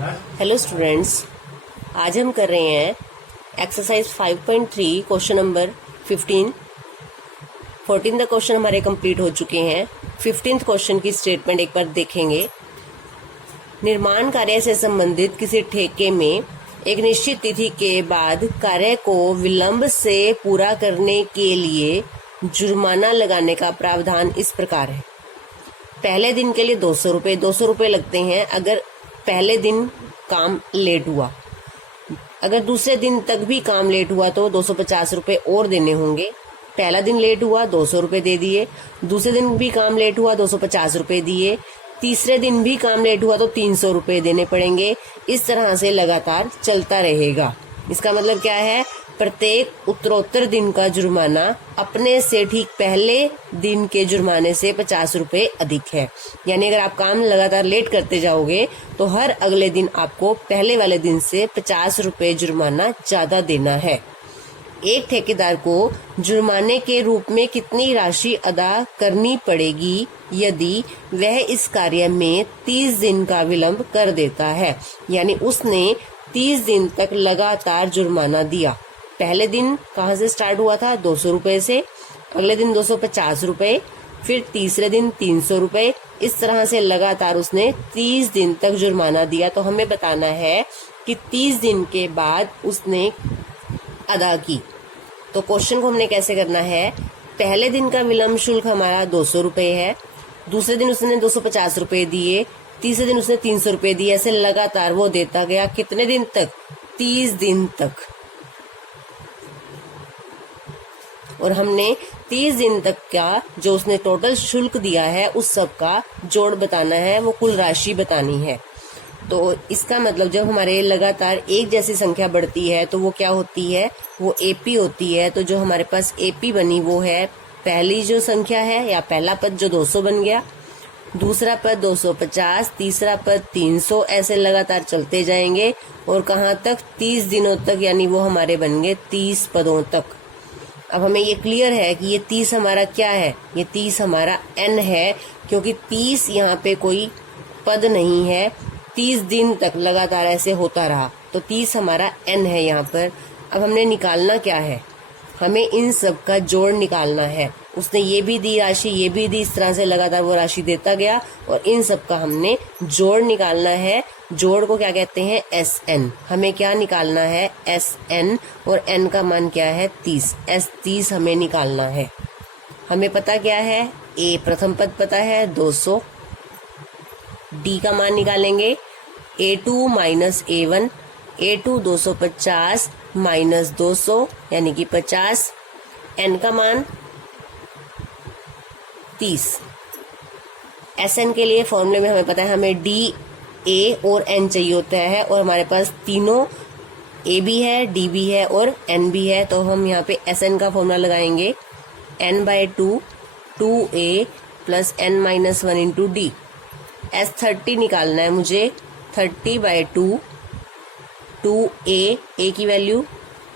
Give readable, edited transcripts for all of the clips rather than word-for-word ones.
Hello students, आज हम कर रहे हैं एक्सरसाइज 5.3 क्वेश्चन नंबर 15। 14 क्वेश्चन हमारे कंप्लीट हो चुके हैं। 15th क्वेश्चन की स्टेटमेंट एक बार देखेंगे। निर्माण कार्य से संबंधित किसी ठेके में एक निश्चित तिथि के बाद कार्य को विलंब से पूरा करने के लिए जुर्माना लगाने का प्रावधान इस प्रकार है। पहले दिन के लिए 200 रुपये लगते हैं अगर पहले दिन काम लेट हुआ। अगर दूसरे दिन तक भी काम लेट हुआ तो 250 रुपये और देने होंगे। पहला दिन लेट हुआ 200 रुपये दे दिए, दूसरे दिन भी काम लेट हुआ 250 रुपये दिए, तीसरे दिन भी काम लेट हुआ तो 300 रुपये देने पड़ेंगे। इस तरह से लगातार चलता रहेगा। इसका मतलब क्या है? प्रत्येक उत्तरोत्तर दिन का जुर्माना अपने से ठीक पहले दिन के जुर्माने से 50 रुपये अधिक है। यानी अगर आप काम लगातार लेट करते जाओगे तो हर अगले दिन आपको पहले वाले दिन से 50 रुपये जुर्माना ज्यादा देना है। एक ठेकेदार को जुर्माने के रूप में कितनी राशि अदा करनी पड़ेगी यदि वह इस कार्य में 30 दिन का विलंब कर देता है? यानी उसने 30 दिन तक लगातार जुर्माना दिया। पहले दिन कहाँ से स्टार्ट हुआ था? 200 रुपये से, अगले दिन 250 रुपये, फिर तीसरे दिन 300 रुपये। इस तरह से लगातार उसने 30 दिन तक जुर्माना दिया। तो हमें बताना है कि 30 दिन के बाद उसने अदा की। तो क्वेश्चन को हमने कैसे करना है? पहले दिन का विलंब शुल्क हमारा 200 रुपये है, दूसरे दिन उसने 250 रुपये दिए, तीसरे दिन उसने 300 रुपये दिए। ऐसे लगातार वो देता गया। कितने दिन तक? 30 दिन तक। और हमने 30 दिन तक का जो उसने टोटल शुल्क दिया है उस सब का जोड़ बताना है, वो कुल राशि बतानी है। तो इसका मतलब जब हमारे लगातार एक जैसी संख्या बढ़ती है तो वो क्या होती है? वो एपी होती है। तो जो हमारे पास एपी बनी वो है पहली जो संख्या है या पहला पद जो 200 बन गया, दूसरा पद 250, तीसरा पद 300। ऐसे लगातार चलते जाएंगे और कहाँ तक? 30 दिनों तक। यानी वो हमारे बन गए 30 पदों तक। अब हमें ये क्लियर है कि ये 30 हमारा क्या है? ये 30 हमारा n है, क्योंकि 30 यहाँ पे कोई पद नहीं है। 30 दिन तक लगातार ऐसे होता रहा तो 30 हमारा n है यहाँ पर। अब हमने निकालना क्या है? हमें इन सब का जोड़ निकालना है। उसने ये भी दी राशि, ये भी दी, इस तरह से लगातार वो राशि देता गया और इन सब का हमने जोड़ निकालना है। जोड़ को क्या कहते हैं? SN। हमें क्या निकालना है? SN। और n का मान क्या है? 30। S30 हमें निकालना है। हमें पता क्या है? A प्रथम पद पता है 200। D का मान निकालेंगे A2 minus A1। A2 250 minus 200 यानी कि 50। n का मान 30। SN के लिए फॉर्मूले में हमें पता है हमें D, A और N चाहिए होता है और हमारे पास तीनों A भी है, D भी है और N भी है। तो हम यहाँ पे SN का फॉर्मूला लगाएंगे n/2 2A plus n minus 1 into D। S30 निकालना है मुझे। 30/2 2A, A की वैल्यू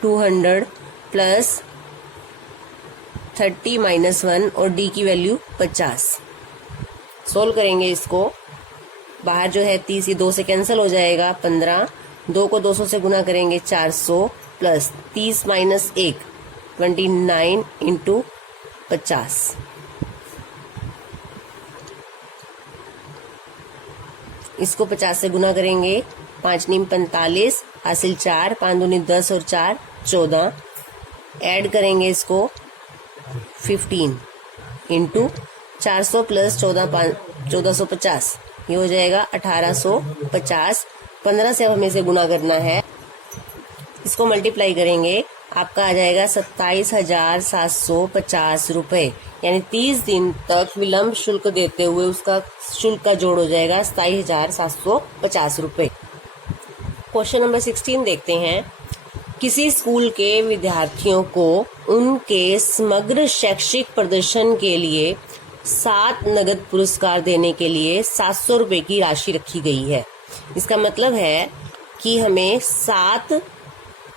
200 प्लस 30 माइनस 1 और D की वैल्यू 50। सोल्व करेंगे इसको। बाहर जो है 30, ये 2 से कैंसिल हो जाएगा। 15, 2 को 200 से गुना करेंगे 400 प्लस 30 माइनस 1 29 इंटू 50। इसको 50 से गुना करेंगे। 5 नीम 45, हासिल 4, 5 दूनी 10 और 4 14। ऐड करेंगे इसको 15 इंटू 400 प्लस 1450, ये हो जाएगा 1850। 15 से हमें इसे गुना करना है। इसको मल्टीप्लाई करेंगे, आपका आ जाएगा 27,750 रुपये। यानी 30 दिन तक विलंब शुल्क देते हुए उसका शुल्क का जोड़ हो जाएगा 27,750 रुपये। क्वेश्चन नंबर 16 देखते हैं। किसी स्कूल के विद्यार्थियों को उनके समग्र शैक्षिक प्रदर्शन के लिए 7 नगद पुरस्कार देने के लिए 700 रुपये की राशि रखी गई है। इसका मतलब है कि हमें 7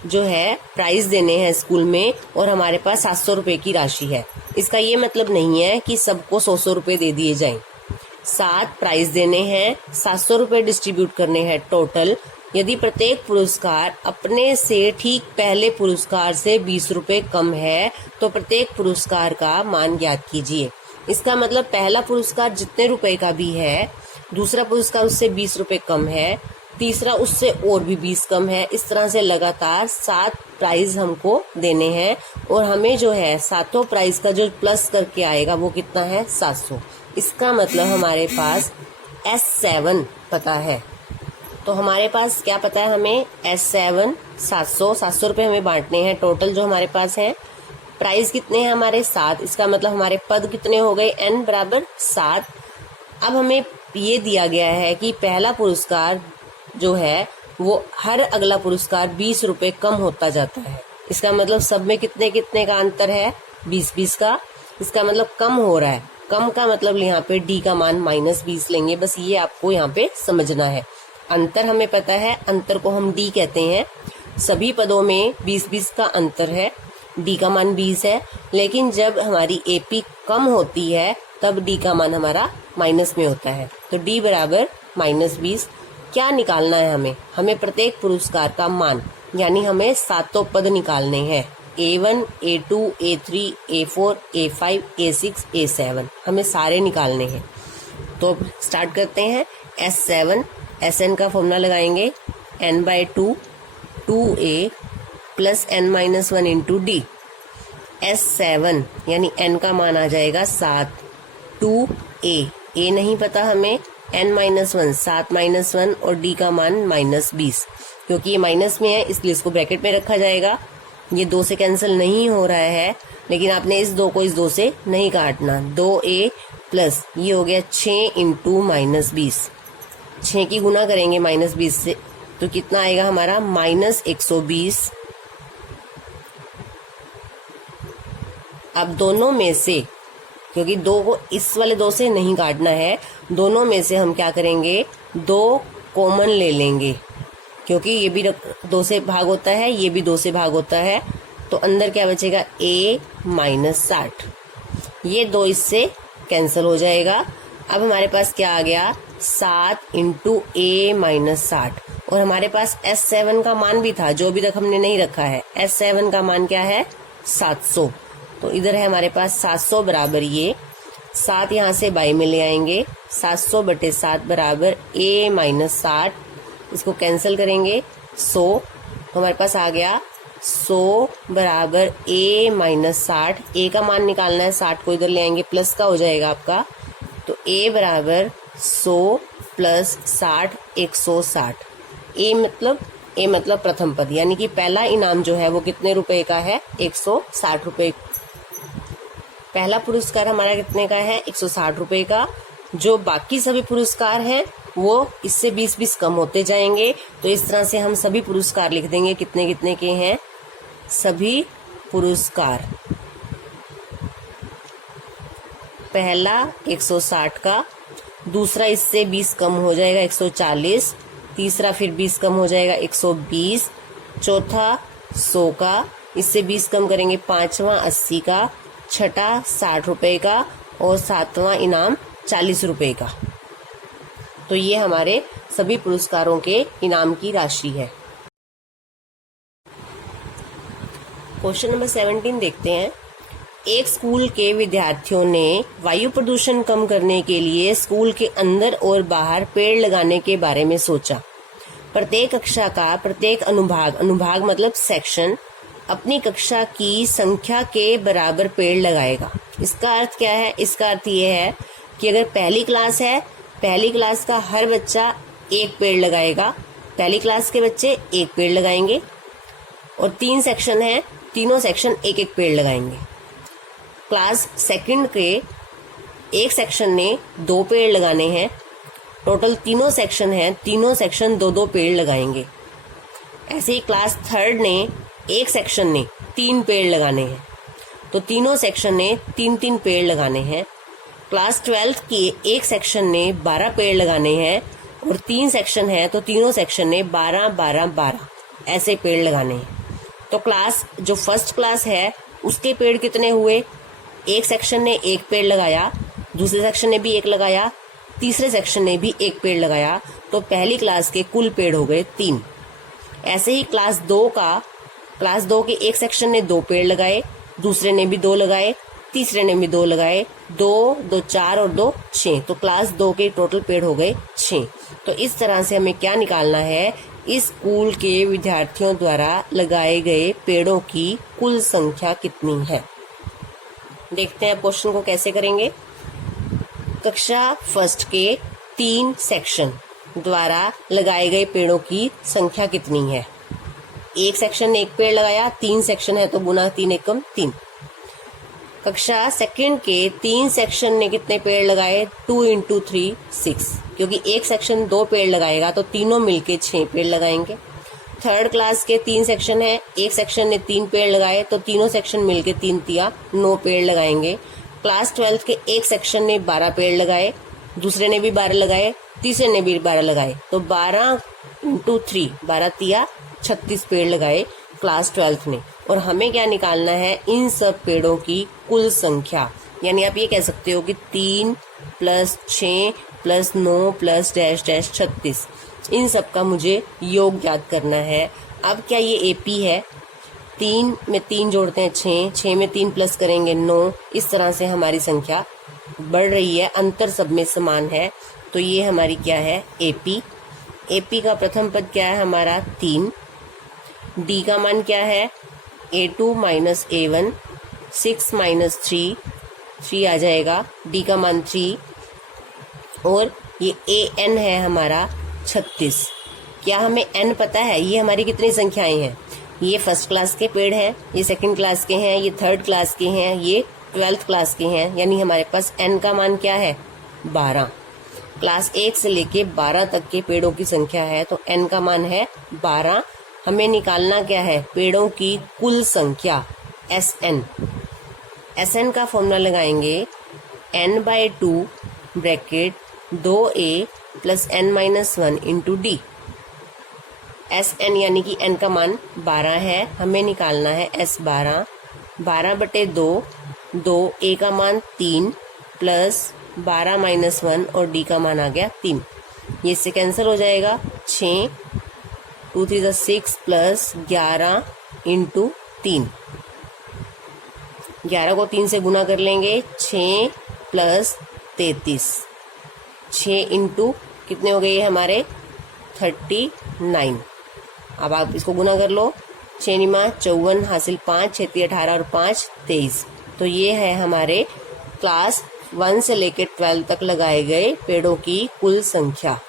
जो है प्राइज देने हैं स्कूल में और हमारे पास 700 रुपये की राशि है। इसका ये मतलब नहीं है कि सबको 100 रुपये दे दिए जाएं। 7 प्राइज देने हैं, 700 रुपए डिस्ट्रीब्यूट करने हैं टोटल। यदि प्रत्येक पुरस्कार अपने से ठीक पहले पुरस्कार से 20 रुपए कम है तो प्रत्येक पुरस्कार का मान ज्ञात कीजिए। इसका मतलब पहला पुरस्कार जितने रुपए का भी है, दूसरा पुरस्कार उससे 20 रुपए कम है, तीसरा उससे और भी 20 कम है। इस तरह से लगातार 7 प्राइज हमको देने हैं और हमें जो है 7 प्राइज का जो प्लस करके आएगा वो कितना है, 700। इसका मतलब हमारे पास S7 पता है। तो हमारे पास क्या पता है हमें, S7 700 रुपए हमें बांटने हैं टोटल जो हमारे पास है। प्राइस कितने हैं हमारे, 7। इसका मतलब हमारे पद कितने हो गए, n बराबर 7। अब हमें ये दिया गया है कि पहला पुरस्कार जो है वो हर अगला पुरस्कार 20 रुपए कम होता जाता है। इसका मतलब सब में कितने कितने का अंतर है, 20-20 का। इसका मतलब कम हो रहा है। कम का मतलब यहाँ पे d का मान -20 लेंगे। बस ये आपको यहाँ पे समझना है। अंतर हमें पता है, अंतर को हम d कहते हैं। सभी पदों में 20-20 का अंतर है, d का मान 20 है। लेकिन जब हमारी AP कम होती है तब d का मान हमारा माइनस में होता है। तो d बराबर -20। क्या निकालना है हमें, हमें प्रत्येक पुरस्कार का मान, यानी हमें 7 पद निकालने हैं। A1, A2, A3, A4, A5, A6, A7 हमें सारे निकालने हैं। तो स्टार्ट करते हैं। S7, Sn का फॉर्मूला लगाएंगे, n/2 2a plus n-1 into D. S7 यानी n का मान आ जाएगा 7, 2a, a नहीं पता हमें, n-1 7 -1 और d का मान -20। क्योंकि ये माइनस में है इसलिए इसको ब्रैकेट में रखा जाएगा। ये 2 से कैंसिल नहीं हो रहा है, लेकिन आपने इस 2 को इस 2 से नहीं काटना। 2a प्लस ये हो गया 6 इंटू -20। 6 की गुना करेंगे -20 से तो कितना आएगा हमारा, -120। अब दोनों में से, क्योंकि 2 को इस वाले 2 से नहीं काटना है, दोनों में से हम क्या करेंगे, 2 कॉमन ले लेंगे। क्योंकि ये भी 2 से भाग होता है, ये भी 2 से भाग होता है। तो अंदर क्या बचेगा, a -60। ये 2 इससे कैंसिल हो जाएगा। अब हमारे पास क्या आ गया, 7 इंटू a -60। और हमारे पास S7 का मान भी था जो अभी तक हमने नहीं रखा है। S7 का मान क्या है, 700। तो इधर है हमारे पास 700 बराबर ये 7 यहाँ से बाई में ले आएंगे, 700/7 बराबर a -60। इसको कैंसिल करेंगे 100। तो हमारे पास आ गया 100 बराबर a -60। a का मान निकालना है, 60 को इधर ले आएंगे, प्लस का हो जाएगा आपका। तो a बराबर 100 प्लस 60 160। a मतलब प्रथम पद, यानी कि पहला इनाम जो है वो कितने रुपए का है, 160 रुपए। पहला पुरस्कार हमारा कितने का है, 160 रुपए का। जो बाकी सभी पुरस्कार हैं वो इससे 20-20 कम होते जाएंगे। तो इस तरह से हम सभी पुरस्कार लिख देंगे कितने कितने के हैं, सभी पुरस्कार। पहला 160 का, दूसरा इससे 20 कम हो जाएगा 140, तीसरा फिर 20 कम हो जाएगा 120, चौथा 100 का, इससे 20 कम करेंगे, पांचवा 80 का, छठा 60 रुपए का और सातवां इनाम 40 रुपए का। तो ये हमारे सभी पुरस्कारों के इनाम की राशि है। क्वेश्चन नंबर 17 देखते हैं। एक स्कूल के विद्यार्थियों ने वायु प्रदूषण कम करने के लिए स्कूल के अंदर और बाहर पेड़ लगाने के बारे में सोचा। प्रत्येक कक्षा का प्रत्येक अनुभाग मतलब सेक्शन अपनी कक्षा की संख्या के बराबर पेड़ लगाएगा। इसका अर्थ क्या है, इसका अर्थ ये है कि अगर पहली क्लास है, पहली क्लास का हर बच्चा एक पेड़ लगाएगा, पहली क्लास के बच्चे एक पेड़ लगाएंगे। और 3 सेक्शन है, तीनों सेक्शन एक एक पेड़ लगाएंगे। क्लास सेकंड के एक सेक्शन ने 2 पेड़ लगाने हैं, टोटल तीनों सेक्शन हैं, तीनों सेक्शन 2-2 पेड़ लगाएंगे। ऐसे ही क्लास थर्ड ने एक सेक्शन ने 3 पेड़ लगाने हैं, तो तीनों सेक्शन ने 3-3 पेड़ लगाने हैं। क्लास 12th की एक सेक्शन ने 12 पेड़ लगाने हैं और 3 सेक्शन है तो तीनों सेक्शन ने 12-12-12 ऐसे पेड़ लगाने हैं। तो क्लास जो फर्स्ट क्लास है उसके पेड़ कितने हुए, एक सेक्शन ने एक पेड़ लगाया, दूसरे सेक्शन ने भी एक लगाया, तीसरे सेक्शन ने भी एक पेड़ लगाया तो पहली क्लास के कुल पेड़ हो गए 3। ऐसे ही क्लास 2 के एक सेक्शन ने 2 पेड़ लगाए, दूसरे ने भी 2 लगाए, तीसरे ने भी 2 लगाए, 2, 2 4 और 2 6। तो क्लास 2 के टोटल पेड़ हो गए 6। तो इस तरह से हमें क्या निकालना है, इस स्कूल के विद्यार्थियों द्वारा लगाए गए पेड़ों की कुल संख्या कितनी है। देखते हैं क्वेश्चन को कैसे करेंगे। कक्षा फर्स्ट के 3 सेक्शन द्वारा लगाए गए पेड़ों की संख्या कितनी है। एक सेक्शन ने 1 पेड़ लगाया, 3 सेक्शन है तो गुना 3 एकम 3। कक्षा सेकंड के 3 सेक्शन ने कितने पेड़ लगाए, 2 × 3 6, क्योंकि एक सेक्शन 2 पेड़ लगाएगा तो तीनों मिलके 6 पेड़ लगाएंगे। थर्ड क्लास के 3 सेक्शन है, एक सेक्शन ने 3 पेड़ लगाए तो तीनों सेक्शन मिलके 3 तिया 9 पेड़ लगाएंगे। क्लास 12 के एक सेक्शन ने 12 पेड़ लगाए, दूसरे ने भी 12 लगाए, तीसरे ने भी 12 लगाए, तो 12 × 3 12 तिया 36 पेड़ लगाए क्लास 12 ने। और हमें क्या निकालना है, इन सब पेड़ों की कुल संख्या। यानी आप ये कह सकते हो कि 3 + 6 + 9 + डैश डैश 36, इन सब का मुझे योग याद करना है। अब क्या ये एपी है, 3 में 3 जोड़ते हैं 6, 6 में 3 प्लस करेंगे 9। इस तरह से हमारी संख्या बढ़ रही है, अंतर सब में समान है। तो ये हमारी क्या है, एपी। एपी का प्रथम पद क्या है हमारा 3। डी का मान क्या है, A2 - A1, 6 - 3 आ जाएगा। डी का मान 3। और ये AN है हमारा 36। क्या हमें N पता है, ये हमारी कितनी संख्याएं हैं। ये फर्स्ट क्लास के पेड़ हैं, ये सेकंड क्लास के हैं, ये थर्ड क्लास के हैं, ये 12th क्लास के हैं। यानी हमारे पास N का मान क्या है, 12। क्लास 1 से लेके 12 तक के पेड़ों की संख्या है, तो N का मान है 12। हमें निकालना क्या है, पेड़ों की कुल संख्या SN। SN का फॉर्मूला लगाएंगे N/2 bracket 2A + N - 1 × D। SN यानी कि N का मान 12 है, हमें निकालना है S12। 12/2, 2, A का मान 3 + 12 - 1 और D का मान आ गया 3। ये इससे कैंसिल हो जाएगा, 6, 2 × 3 = 6 + 11 × 3। 11 को 3 से गुना कर लेंगे, 6 + 33, 6 × कितने हो गए हमारे 39। अब आप इसको गुना कर लो, 6 × 54 हासिल 5, 6 × 18 और 5 23। तो ये है हमारे क्लास 1 से लेकर 12 तक लगाए गए पेड़ों की कुल संख्या।